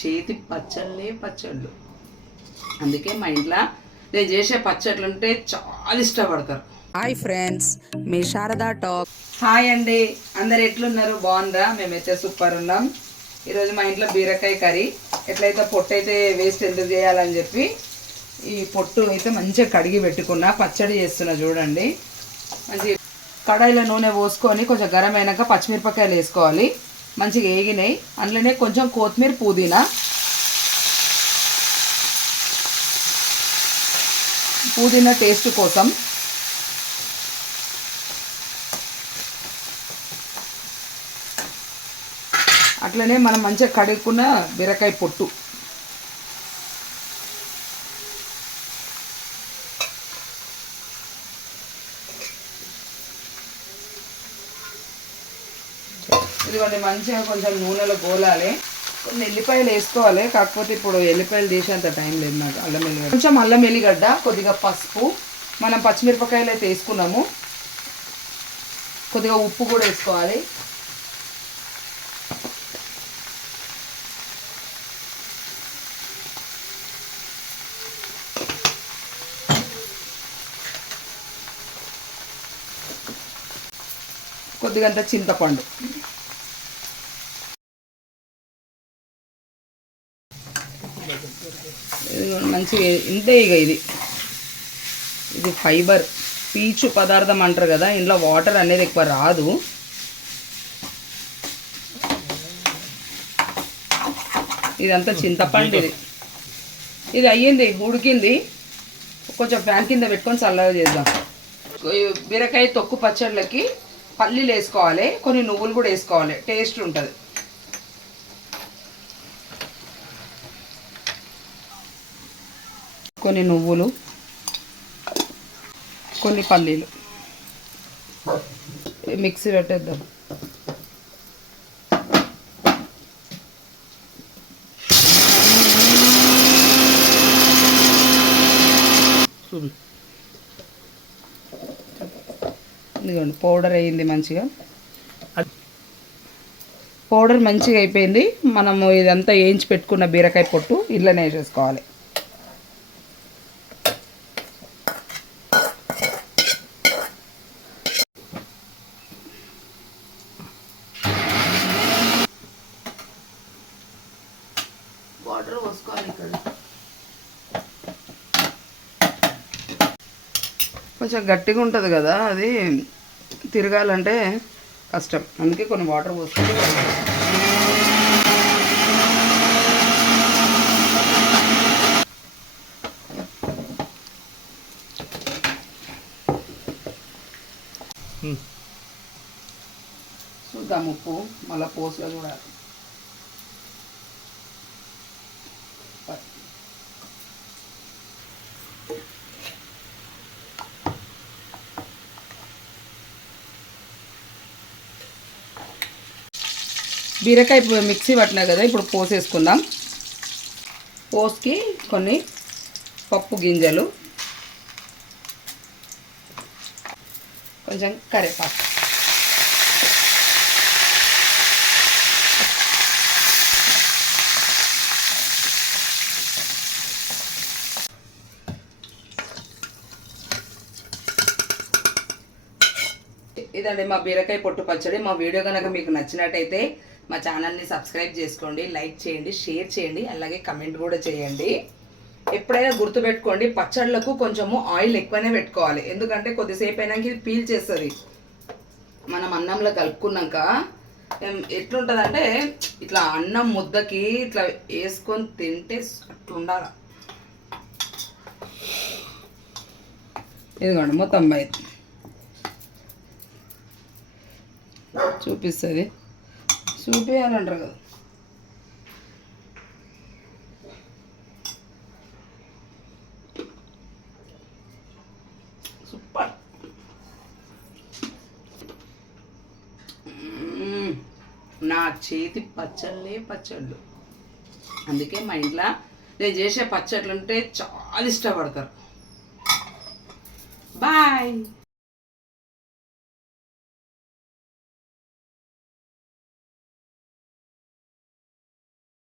చేతి పచ్చళ్ళే పచ్చళ్ళు. అందుకే మా ఇంట్లో నేను చేసే పచ్చళ్ళు అంటే చాలా ఇష్టపడతారు. హాయ్ ఫ్రెండ్స్, మీ శారదా టాక్. హాయ్ అండి, అందరు ఎట్లున్నారు? బాగుందా? మేమైతే సూపర్ ఉన్నాం. ఈరోజు మా ఇంట్లో బీరకాయ కర్రీ. ఎట్లయితే పొట్టు అయితే వేస్ట్ ఎందుకు చేయాలని చెప్పి ఈ పొట్టు అయితే మంచిగా కడిగి పెట్టుకున్నా, పచ్చడి చేస్తున్నా. చూడండి, మంచి కడాయిలో నూనె పోసుకొని కొంచెం గరం అయినాక పచ్చిమిరపకాయలు వేసుకోవాలి. మంచిగా వేగినాయి. అందులోనే కొంచెం కొత్తిమీర, పుదీనా టేస్ట్ కోసం. అట్లనే మనం మంచిగా కడుక్కున్న బీరకాయ పొట్టు, ఇదిగోండి మంచిగా కొంచెం నూనెలో గోలాలి. కొన్ని ఎల్లిపాయలు వేసుకోవాలి, కాకపోతే ఇప్పుడు ఎల్లిపాయలు తీసేంత టైం లేదు నాకు. అల్లం ఎల్లిగడ్డ, కొంచెం అల్లం ఎల్లిగడ్డ, కొద్దిగా పసుపు, మనం పచ్చిమిరపకాయలు అయితే వేసుకున్నాము. కొద్దిగా ఉప్పు కూడా వేసుకోవాలి. కొద్దిగంత చింతపండు. మంచిగా ఇంతే. ఇక ఇది ఫైబర్, పీచు పదార్థం అంటారు కదా, ఇంట్లో వాటర్ అనేది ఎక్కువ రాదు. ఇదంతా చింతపండు. ఇది అయ్యింది, ఉడికింది. కొంచెం ఫ్యాన్ కింద పెట్టుకొని చల్లగా చేద్దాం. బీరకాయ తొక్కు పచ్చళ్ళకి పల్లీలు వేసుకోవాలి, కొన్ని నువ్వులు కూడా వేసుకోవాలి, టేస్ట్ ఉంటుంది. కొన్ని నువ్వులు, కొన్ని పల్లీలు మిక్సీ పెట్టేద్దాం. ఇదిగోండి, పౌడర్ అయ్యింది మంచిగా. పౌడర్ మంచిగా అయిపోయింది. మనము ఇదంతా వేయించి పెట్టుకున్న బీరకాయ పొట్టు ఇళ్ళనే వేసేసుకోవాలి. వాటర్ పోసుకోవాలి. ఇక్కడ కొంచెం గట్టిగా ఉంటుంది కదా, అది తిరగాలంటే కష్టం. అందుకే కొన్ని వాటర్ పోసుకోవాలి. చూద్దాం, ఉప్పు మళ్ళీ పోసులో చూడాలి. బీరకాయ మిక్సీ పట్టినా కదా, ఇప్పుడు పోసేసుకుందాం. పోసుకి కొన్ని పప్పు గింజలు, కొంచెం కరివేపాకు, ఇదండి మా బీరకాయ పొట్టు పచ్చడి. మా వీడియో కనుక మీకు నచ్చినట్టయితే మా ఛానల్ని సబ్స్క్రైబ్ చేసుకోండి, లైక్ చేయండి, షేర్ చేయండి, అలాగే కమెంట్ కూడా చేయండి. ఎప్పుడైనా గుర్తుపెట్టుకోండి, పచ్చళ్ళకు కొంచెము ఆయిల్ ఎక్కువనే పెట్టుకోవాలి. ఎందుకంటే కొద్దిసేపు అయినాక ఇది పీల్ చేస్తుంది. మనం అన్నంలో కలుపుకున్నాక ఎట్లుంటుందంటే, ఇట్లా అన్నం ముద్దకి ఇట్లా వేసుకొని తింటే అట్లుండాలి. ఇదిగోండి మొత్తం బయట చూపిస్తుంది. చూపించాలంటారు కదా. సూపర్. నా చేతి పచ్చళ్ళే పచ్చళ్ళు. అందుకే మా ఇంట్లో నేను చేసే పచ్చళ్ళు అంటే చాలా ఇష్టపడతారు. బాయ్.